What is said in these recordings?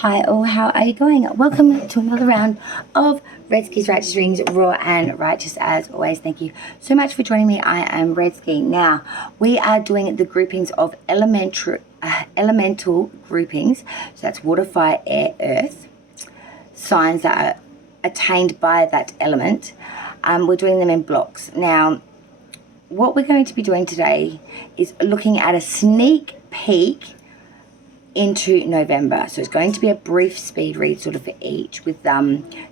Hi all, how are you going? Welcome to another round of Redski's Righteous Readings, raw and righteous as always. Thank you so much for joining me. I am Redski. Now, we are doing the groupings of elemental groupings. So that's water, fire, air, earth. Signs that are attained by that element. We're doing them in blocks. Now, what we're going to be doing today is looking at a sneak peek into November. So it's going to be a brief speed read sort of for each with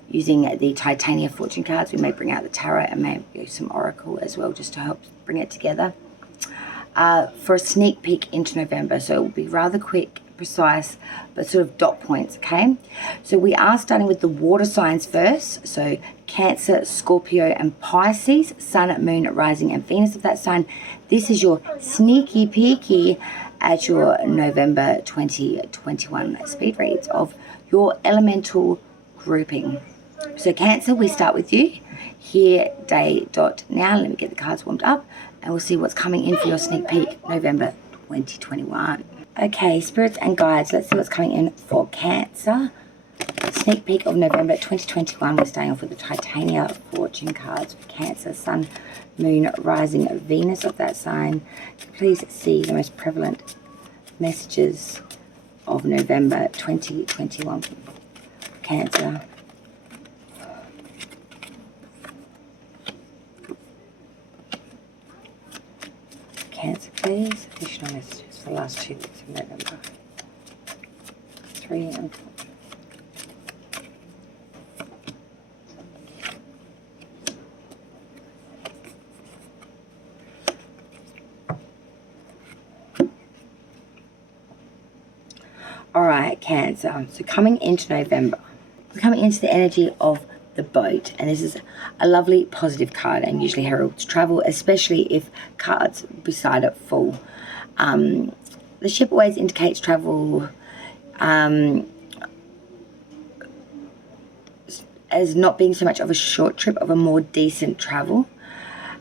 using the Titania fortune cards. We may bring out the tarot and maybe some oracle as well just to help bring it together for a sneak peek into November. So it will be rather quick, precise, but sort of dot points, okay? So we are starting with the water signs first. So Cancer, Scorpio and Pisces, Sun, Moon, Rising and Venus of that sign. This is your sneaky peeky at your November 2021 speed reads of your elemental grouping. So Cancer, we start with you. Here, day, dot, now. Let me get the cards warmed up and we'll see what's coming in for your sneak peek November 2021. Okay, spirits and guides, let's see what's coming in for Cancer. Sneak peek of November 2021. We're starting off with the Titania fortune cards for Cancer, Sun, Moon, Rising, Venus of that sign. Please see the most prevalent messages of November 2021 for Cancer. Cancer, please. Additional messages for the last 2 weeks of November. 3 and 4. Alright, Cancer. So coming into November, we're coming into the energy of the boat. And this is a lovely positive card and usually heralds travel, especially if cards beside it fall. The ship always indicates travel as not being so much of a short trip, of a more decent travel.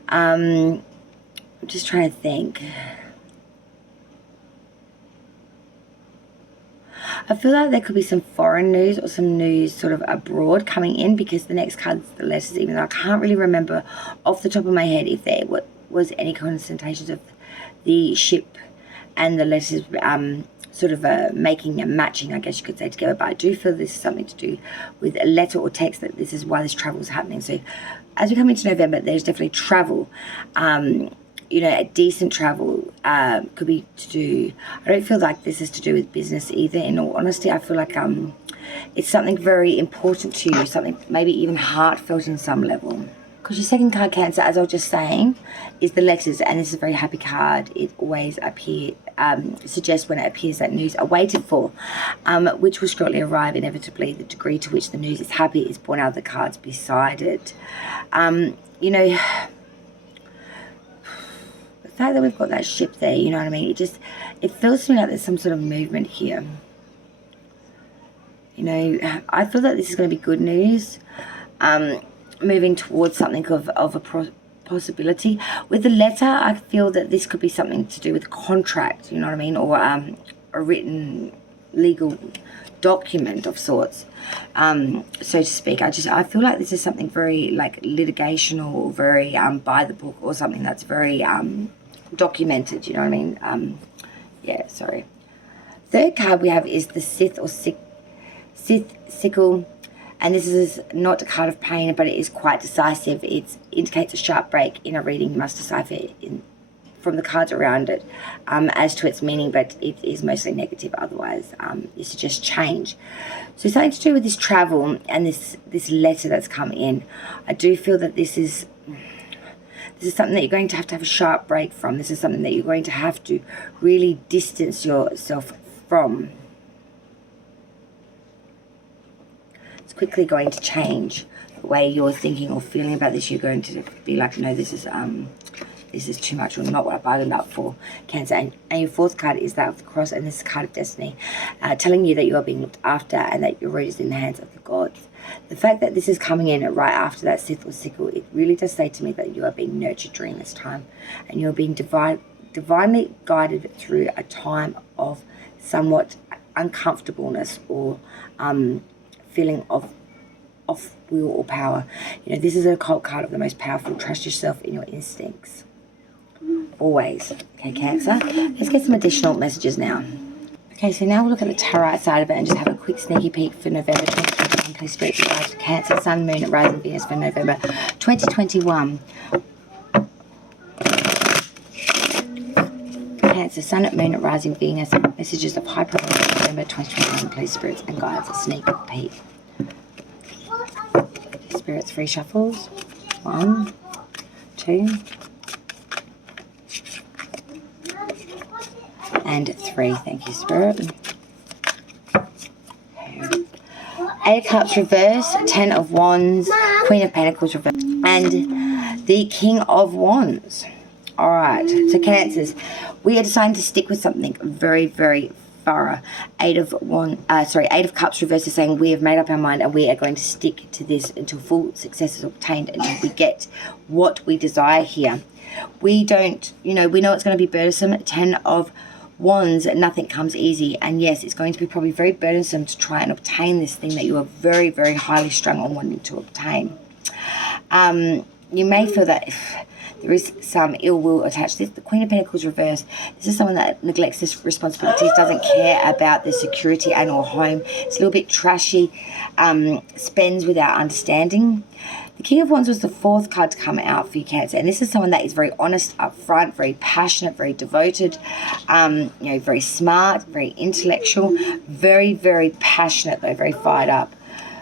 I'm just trying to think. I feel like there could be some foreign news or some news sort of abroad coming in, because the next card's the letters, even though I can't really remember off the top of my head if there was any concentrations of the ship and the letters sort of making and matching, I guess you could say, together. But I do feel this is something to do with a letter or text, that this is why this travel is happening. So as we come into November, there's definitely travel. You know, a decent travel could be to do, I don't feel like this is to do with business either, in all honesty. I feel like it's something very important to you, something maybe even heartfelt in some level. Because your second card, Cancer, as I was just saying, is the letters, and this is a very happy card. It always suggests when it appears that news awaited for, which will shortly arrive inevitably. The degree to which the news is happy is born out of the cards beside it. You know, the fact that we've got that ship there, you know what I mean? It feels to me like there's some sort of movement here. You know, I feel that this is going to be good news. Moving towards something of a possibility. With the letter, I feel that this could be something to do with contract, you know what I mean? Or a written legal document of sorts, so to speak. I feel like this is something very like litigational, or very by the book, or something that's very documented, you know what I mean? Yeah, sorry. Third card we have is the Sith or Sith sickle, and this is not a card of pain, but it is quite decisive. It indicates a sharp break in a reading. You must decipher from the cards around it as to its meaning, but it is mostly negative. Otherwise, it suggests change. So something to do with this travel and this letter that's come in. I do feel that this is something that you're going to have a sharp break from. This is something that you're going to have to really distance yourself from. It's quickly going to change the way you're thinking or feeling about this. You're going to be like, no, this is too much, or not what I bargained up for, Cancer. And your fourth card is that of the cross, and this is a card of destiny, telling you that you are being looked after and that your road is in the hands of the gods. The fact that this is coming in right after that Sith or sickle, it really does say to me that you are being nurtured during this time, and you're being divinely guided through a time of somewhat uncomfortableness or feeling of off will or power. You know, this is a occult card of the most powerful. Trust yourself in your instincts. Always. Okay, Cancer. Let's get some additional messages now. Okay, so now we'll look at the tarot side of it and just have a quick sneaky peek for November 2021. Please spirit guides for Cancer, Sun, Moon, Rising, Venus for November 2021. Cancer, Sun, Moon, Rising, Venus. Messages of high probability November 2021. Please spirits and guides a sneak peek. Spirits, free shuffles. 1, 2, and 3. Thank you, Spirit. Eight of Cups reverse, 10 of Wands, Queen of Pentacles reverse, and the King of Wands. All right, so Cancers, we are deciding to stick with something very, very thorough. Eight of Cups reverse is saying we have made up our mind and we are going to stick to this until full success is obtained, until we get what we desire here. We don't, you know, we know it's going to be burdensome. 10 of Wands, nothing comes easy, and yes, it's going to be probably very burdensome to try and obtain this thing that you are very, very highly strung on wanting to obtain. You may feel that there is some ill will attached to this. The Queen of Pentacles reverse, this is someone that neglects this responsibilities, doesn't care about their security and or home. It's a little bit trashy, spends without understanding. The King of Wands was the 4th card to come out for you, Cancer, and this is someone that is very honest, upfront, very passionate, very devoted, you know, very smart, very intellectual, very, very passionate though, very fired up.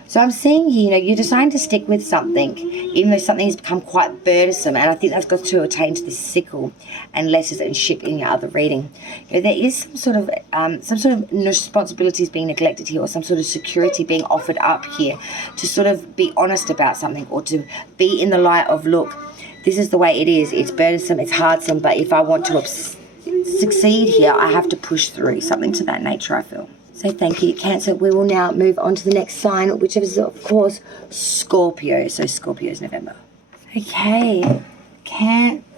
So I'm seeing here, you know, you're deciding to stick with something, even though something has become quite burdensome, and I think that's got to attain to this sickle and letters and ship in your other reading. You know, there is some sort of responsibilities being neglected here, or some sort of security being offered up here to sort of be honest about something, or to be in the light of, look, this is the way it is. It's burdensome, it's hardsome, but if I want to succeed here, I have to push through. Something to that nature, I feel. So thank you, Cancer. We will now move on to the next sign, which is, of course, Scorpio. So Scorpio's November. Okay.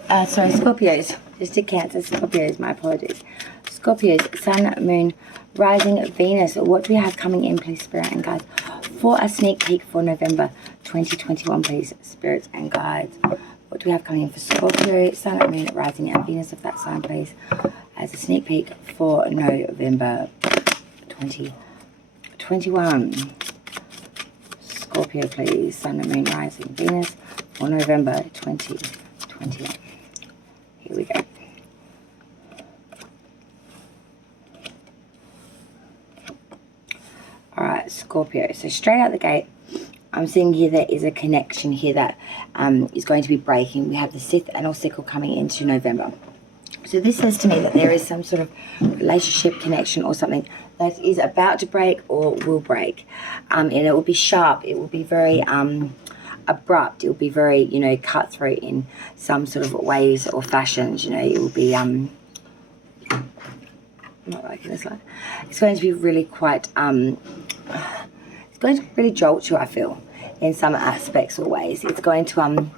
Scorpios. Just did Cancer. Scorpios, my apologies. Scorpios, Sun, Moon, Rising, Venus. What do we have coming in, please, Spirit and Guides? For a sneak peek for November 2021, please, Spirits and Guides. What do we have coming in for Scorpio, Sun, Moon, Rising, and Venus of that sign, please, as a sneak peek for November 2021. Scorpio, please. Sun, Moon, Rising, Venus for November 2021. Here we go. All right, Scorpio. So straight out the gate, I'm seeing here there is a connection here that is going to be breaking. We have the 6th and or sickle coming into November. So this says to me that there is some sort of relationship connection or something that is about to break or will break. And it will be sharp. It will be very abrupt. It will be very, you know, cutthroat in some sort of ways or fashions. You know, it will be, I'm not liking this line. It's going to be really quite, it's going to really jolt you, I feel, in some aspects or ways. It's going to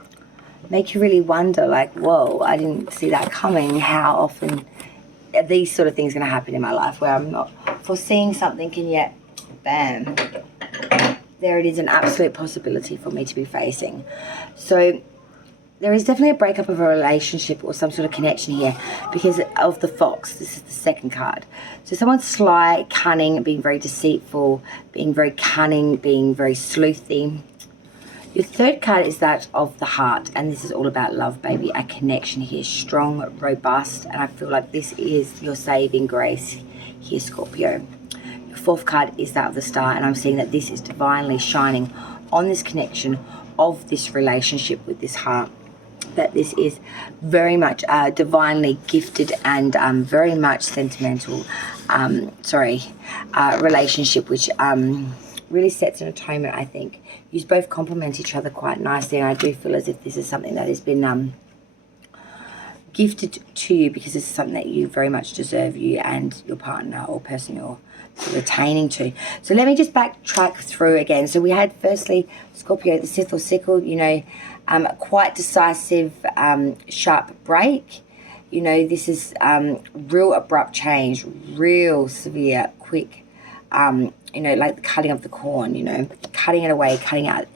make you really wonder, like, whoa, I didn't see that coming. How often are these sort of things going to happen in my life where I'm not foreseeing something and yet, bam, there it is, an absolute possibility for me to be facing. So there is definitely a breakup of a relationship or some sort of connection here because of the Fox. This is the 2nd card. So someone's sly, cunning, being very deceitful, being very cunning, being very sleuthy. Your 3rd card is that of the heart, and this is all about love, baby. A connection here, strong, robust, and I feel like this is your saving grace here, Scorpio. Your 4th card is that of the star, and I'm seeing that this is divinely shining on this connection of this relationship with this heart. That this is very much divinely gifted and very much sentimental, relationship, which really sets an atonement, I think. You both complement each other quite nicely, and I do feel as if this is something that has been gifted to you because this is something that you very much deserve, you and your partner or person you're retaining to. So let me just backtrack through again. So we had firstly Scorpio, the 6th or sickle, you know, quite decisive, sharp break. You know, this is real abrupt change, real severe, quick you know, like the cutting of the corn, you know, cutting it away, cutting out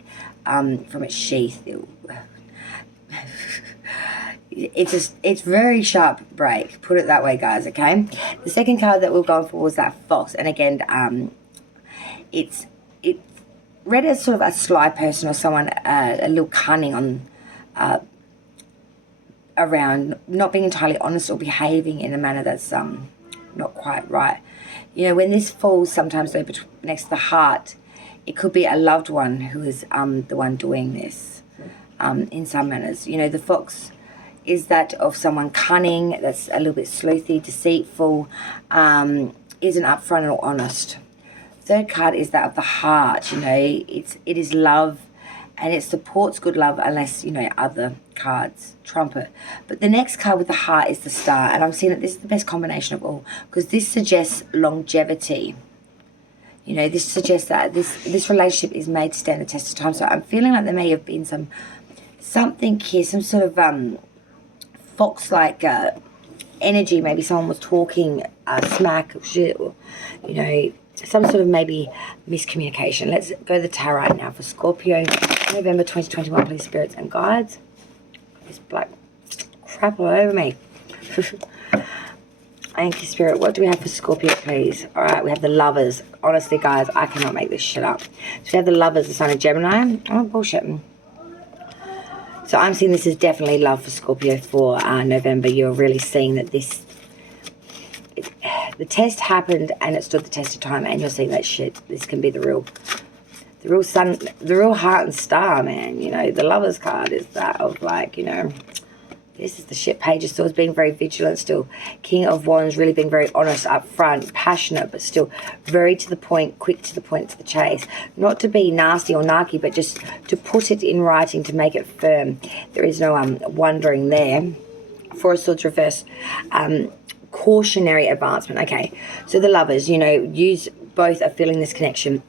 from its sheath. It's very sharp break, put it that way, guys. Okay, the second card that we're going for was that fox, and again, it's read as sort of a sly person or someone a little cunning on around not being entirely honest or behaving in a manner that's not quite right. You know, when this falls sometimes though next to the heart, it could be a loved one who is the one doing this in some manners. You know, the fox is that of someone cunning, that's a little bit sleuthy, deceitful, isn't upfront or honest. Third card is that of the heart. You know, it is love, and it supports good love unless, you know, other cards trump it. But the next card with the heart is the star, and I'm seeing that this is the best combination of all, because this suggests longevity. You know, this suggests that this relationship is made to stand the test of time. So I'm feeling like there may have been something here, some sort of fox-like energy. Maybe someone was talking smack or shit, or, you know, some sort of maybe miscommunication. Let's go to the tarot now for Scorpio, November 2021, please, spirits and guides. This black crap all over me. Thank you, Spirit. What do we have for Scorpio, please? All right, we have the Lovers. Honestly, guys, I cannot make this shit up. So we have the Lovers, the sign of Gemini. Oh, bullshit. So I'm seeing this is definitely love for Scorpio for November. You're really seeing that the test happened and it stood the test of time, and you're seeing that shit. This can be the real sun, the real heart and star, man. You know, the Lovers card is that of, like, you know, this is the shit. Page of Swords, being very vigilant still. King of Wands, really being very honest up front, passionate, but still very to the point, quick to the point, to the chase. Not to be nasty or narky, but just to put it in writing, to make it firm. There is no wondering there. Four of Swords reverse, cautionary advancement. Okay, so the Lovers, you know, you both are feeling this connection.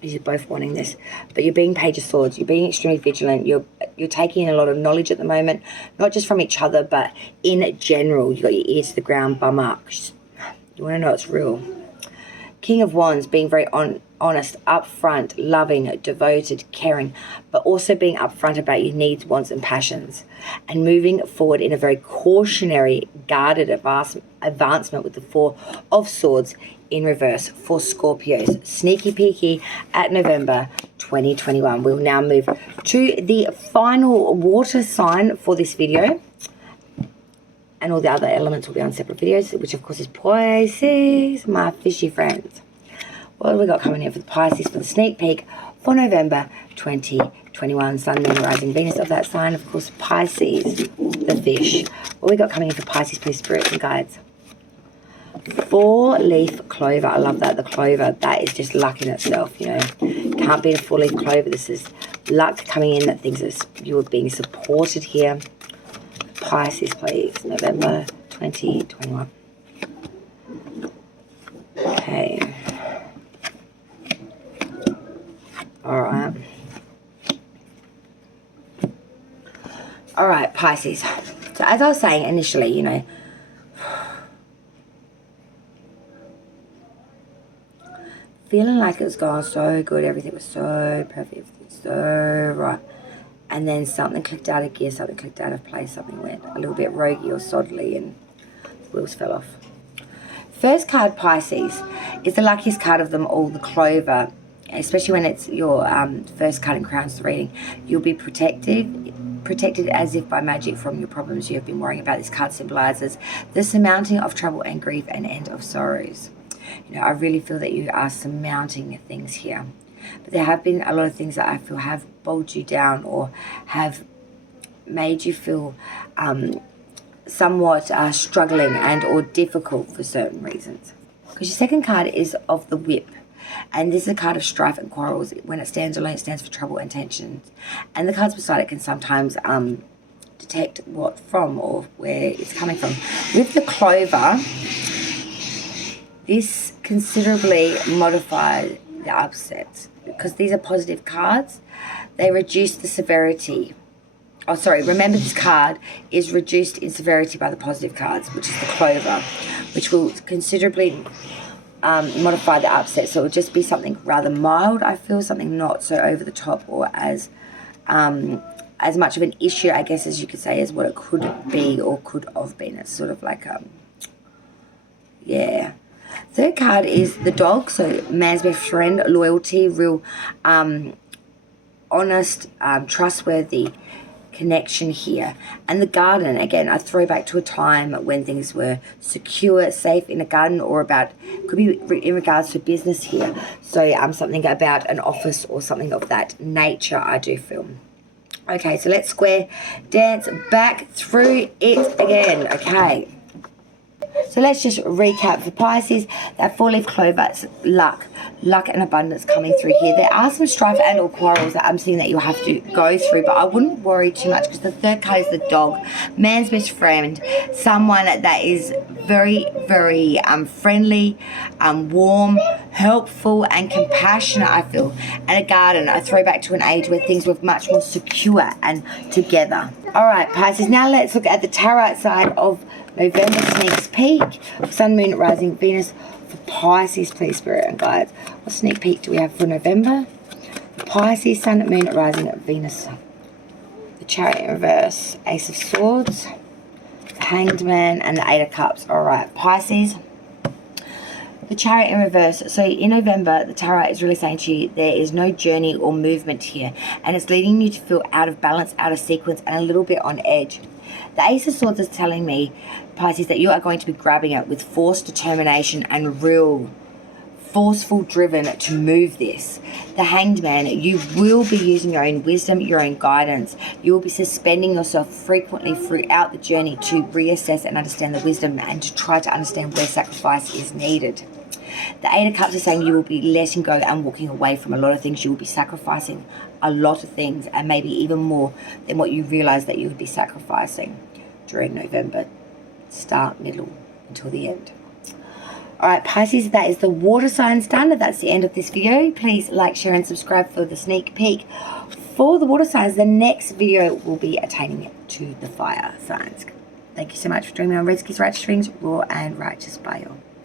You're both wanting this, but you're being Page of Swords. You're being extremely vigilant. You're taking in a lot of knowledge at the moment, not just from each other, but in general. You got your ear to the ground, bum up. You want to know it's real. King of Wands, being very honest, upfront, loving, devoted, caring, but also being upfront about your needs, wants, and passions, and moving forward in a very cautionary, guarded advancement with the Four of Swords in reverse for Scorpios. Sneaky peeky at November 2021. We'll now move to the final water sign for this video, and all the other elements will be on separate videos, which of course is Pisces, my fishy friends. What have we got coming in for the Pisces for the sneak peek for November 2021? Sun, Moon, Rising, Venus of that sign, of course, Pisces, the fish. What we got coming in for Pisces, please, spirits and guides? 4-leaf clover. I love that. The clover, that is just luck in itself, you know. Can't beat a 4-leaf clover. This is luck coming in, that things you are being supported here. Pisces, please, November 2021. Okay. All right. All right, Pisces. So as I was saying initially, you know, feeling like it was going so good, everything was so perfect, everything was so right. And then something clicked out of gear, something clicked out of place, something went a little bit roguey or soddly, and the wheels fell off. First card, Pisces, is the luckiest card of them all, the clover. Especially when it's your first card in Crowns reading. You'll be protected as if by magic from your problems you have been worrying about. This card symbolizes the surmounting of trouble and grief and end of sorrows. You know, I really feel that you are surmounting things here. But there have been a lot of things that I feel have bowled you down or have made you feel somewhat struggling and or difficult for certain reasons. Because your second card is of the whip. And this is a card of strife and quarrels. When it stands alone, it stands for trouble and tensions. And the cards beside it can sometimes detect what from or where it's coming from. With the clover, this considerably modifies the upsets. Because these are positive cards, they reduce the severity. Oh, sorry, remember this card is reduced in severity by the positive cards, which is the clover, which will considerably modify the upset. So it would just be something rather mild, I feel, something not so over the top or as much of an issue, I guess, as you could say, as what it could be or could have been. It's sort of like, yeah. Third card is the dog, so man's best friend, loyalty, real honest, trustworthy connection here. And the garden, again, a throwback to a time when things were secure, safe in a garden, or about, could be in regards to business here. So something about an office or something of that nature, I do feel. Okay, so let's square dance back through it again. Okay. So let's just recap for Pisces. That four-leaf clover, luck and abundance coming through here. There are some strife and or quarrels that I'm seeing that you'll have to go through, but I wouldn't worry too much because the third card is the dog, man's best friend, someone that is very, very friendly, warm, helpful and compassionate, I feel. And a garden, a throwback to an age where things were much more secure and together. All right, Pisces, now let's look at the tarot side of November sneak peek. Sun, Moon, Rising, Venus for Pisces, please, Spirit and Guides. What sneak peek do we have for November? Pisces, Sun, Moon, Rising, Venus. The Chariot in reverse, Ace of Swords, Hanged Man, and the Eight of Cups. All right, Pisces. The Chariot in reverse. So in November, the Tarot is really saying to you, there is no journey or movement here. And it's leading you to feel out of balance, out of sequence, and a little bit on edge. The Ace of Swords is telling me, Pisces, that you are going to be grabbing it with force, determination, and real forceful driven to move this. The Hanged Man, you will be using your own wisdom, your own guidance. You will be suspending yourself frequently throughout the journey to reassess and understand the wisdom and to try to understand where sacrifice is needed. The Eight of Cups is saying you will be letting go and walking away from a lot of things. You will be sacrificing a lot of things, and maybe even more than what you realize that you would be sacrificing during November, start, middle, until the end. All right, Pisces, that is the water signs done. That's the end of this video. Please like, share, and subscribe for the sneak peek for the water signs. The next video will be attaining to the fire signs. Thank you so much for joining me on Redski's Righteous Rings, Raw and Righteous by y'all.